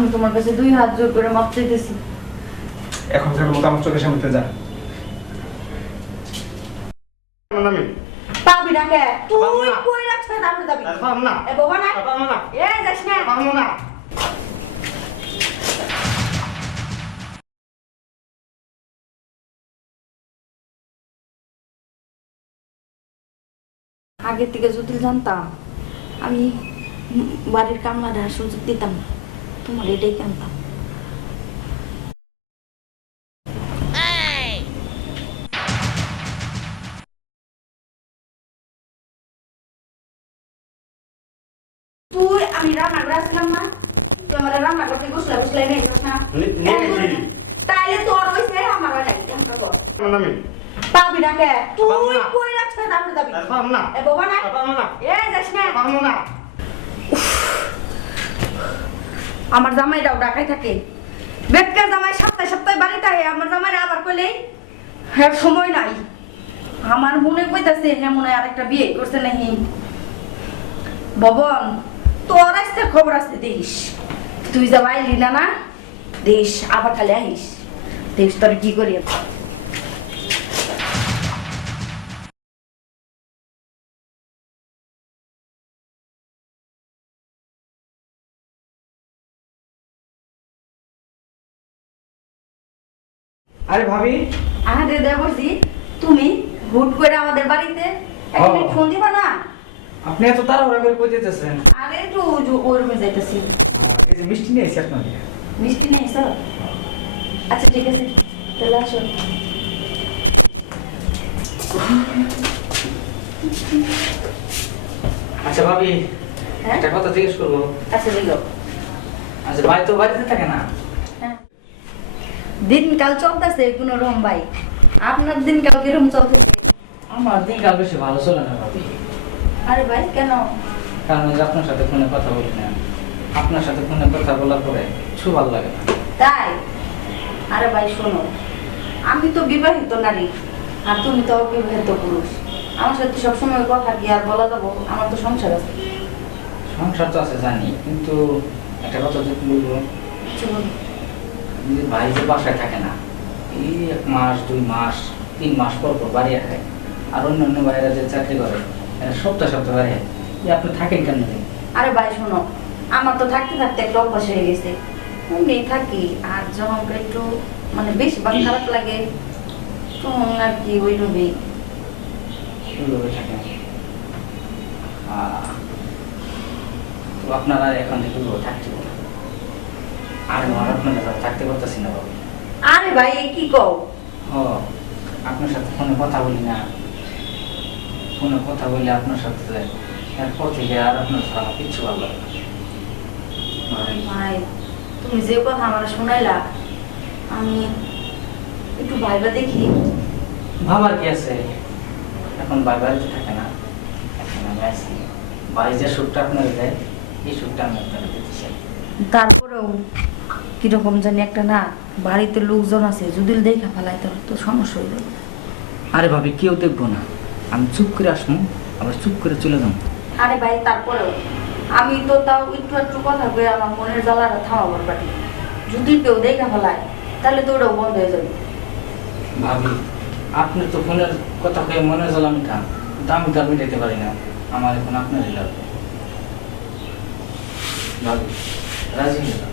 আমি তোমার কাছে 2 হাত জোর করে মাপ চাইতেছি। এখনকার মতো আমার চোখের সামনে যা। আমি পাবি না কে? তুই পাবো না। কই রাখছ দাবি দাবি? পারবো না। এ বাবা না। পারবো না। এ যাস না। পারবো না। আগে থেকে যদি জানতাম আমি বাড়ির কামলাটা সুযোগ দিতাম না, তোমার এটাই জানতাম। তুই আমি রান্না করে আসলাম না, তুই আমার রান্না করতে গোসলা গোসলা নিয়ে যাস না। তাইলে তোর হইছে আমার নাই এমকা কর। আমি পাবি না কে? পাবো তুই না। কই রাখছ দাবি দাবি? পারবো না। এ বাবা না। পারবো না। এ যাস না। পারবো না। আমার জামাইটাও ঢাকায় থাকে, বেকার জামাই সপ্তাহে সপ্তাহে বাড়িতে আয়, আমার জামাইরা আবার কইলে হ্যাঁ সময় নাই। আমার মনে কইতাছে হ্যাঁ মনে হয় আরেকটা বিয়ে করছে নাকি। ভবন তোর আসতে খবর আছে দেশ, তুই যা বাইলি না না দেশ আবার খালি আহিস দেশ তোর কি করি। আরে ভাবি, আরে দেবরজি তুমি হুট করে আমাদের বাড়িতে একটা ফোন দিবা না? আপনি এত তাড়াহুড়া করে কই যেতেছেন? আরে একটু ওই রুমে যাইতেছি। এই যে মিষ্টি নিয়ে এসেছি আপনাদের। মিষ্টি নেই স্যার? আচ্ছা ঠিক আছে তাহলে আসো। আচ্ছা ভাবি, হ্যাঁ একটা কথা জিজ্ঞেস করবো। আচ্ছা দিল। আচ্ছা ভাই তো বাড়িতে থাকে না? হ্যাঁ দিনকাল চলতেছে কোনো রকম ভাই, আপনার দিনকাল কিরকম চলতেছে? আমার দিনকাল বেশি ভালো চলে না ভাবি। আরে ভাই কেন? কারণ ওই যে আপনার সাথে ফোনে কথা বলি না, আপনার সাথে ফোনে কথা বলার পরে কিছু ভালো লাগে না। তাই? আরে ভাই শোনো, আমি তো বিবাহিত নারী আর তুমি তো অবিবাহিত পুরুষ, আমার সাথে সবসময় কথা কি আর বলা যাবো? আমার তো সংসার আছে। সংসার তো আছে জানি, কিন্তু একটা কথা যে বলবো, চলুন। যে ভাই যে বাসায় থাকে না, এই 1 মাস 2 মাস 3 মাস পর পর বাড়ি আসে, আর অন্যান্য ভাইরা যে চাকরি করে এরা সপ্তাহে সপ্তাহে বাড়ি আসে। যে আপনি থাকেন কেন? আরে ভাই শোনো, আমার তো থাকতে থাকতে একটা অভ্যাস হয়ে গেছে, এমনি থাকি, আর যখন একটু মানে বেশি বা খারাপ লাগে তখন আর কি ওইভাবেই। এইভাবে থাকেন। তো আপনারা এখন থেকে ওইভাবে থাকতে পারেন। আর আপনাদের সাথে থাকতে পারতেছি না বাবু। আরে ভাই এ কি কও? ও আপনার সাথে ফোনে কথা বলি না, ফোনে কথা বলি আপনার সাথে, এরপর থেকে আর আপনার সাথে আমার কিচ্ছু ভালো লাগে না। আরে ভাই তুমি যে কথা আমার শোনাইলা, আমি একটু ভাইবা দেখি। ভাবার কি আছে, এখন ভাই বাড়িতে থাকে না, এখন আমি আছি। ভাই যে সুখটা আপনারা দেয়, এই সুখটা আমি আপনারা দিতে চাই। তারপরেও কিরকম জানি একটা না, বাড়িতে লোকজন আছে যদি দেখা ফেলাই তো সমস্যা হইল। আরে ভাবি কেউ দেখবো না, আমি চুপ করে আসবো, আবার চুপ করে চলে যাবো। আরে ভাই তারপরেও আমি তো তাও একটু একটু কথা কয়ে আমার মনের জ্বালাটা থামাবার পারি, যদি কেউ দেখা ফেলায় তাহলে তো ওটাও বন্ধ হয়ে যাবে। ভাবি আপনি তো ফোনের কথা কয়ে মনে হল আমি খান, কিন্তু আমি তো আর মিটাইতে পারি না, আমার এখন আপনারই লাগবে। ভাবি রাজি হয়ে যান।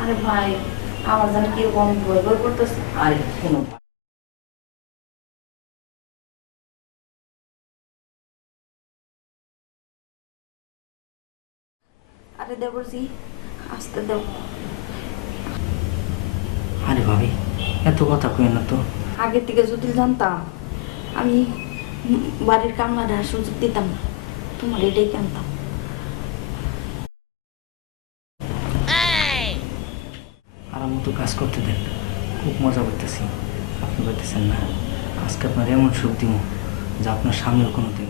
আরে ভাই আমার যেন কিরকম ভয় ভয় করতেছে। আরে কোনো আরে দেবরজি আসতে দেব। আরে ভাবি এত কথা কই না তো। আগে থেকে যদি জানতাম আমি বাড়ির কামলাটা সুযোগ দিতাম না, তোমার এটাই জানতাম। আর মতো কাজ করতে দেন, খুব মজা করতেছি। আপনি বলতেছেন না, আজকে আপনার এমন সুখ দিব যা আপনার সামনেও কোনোদিন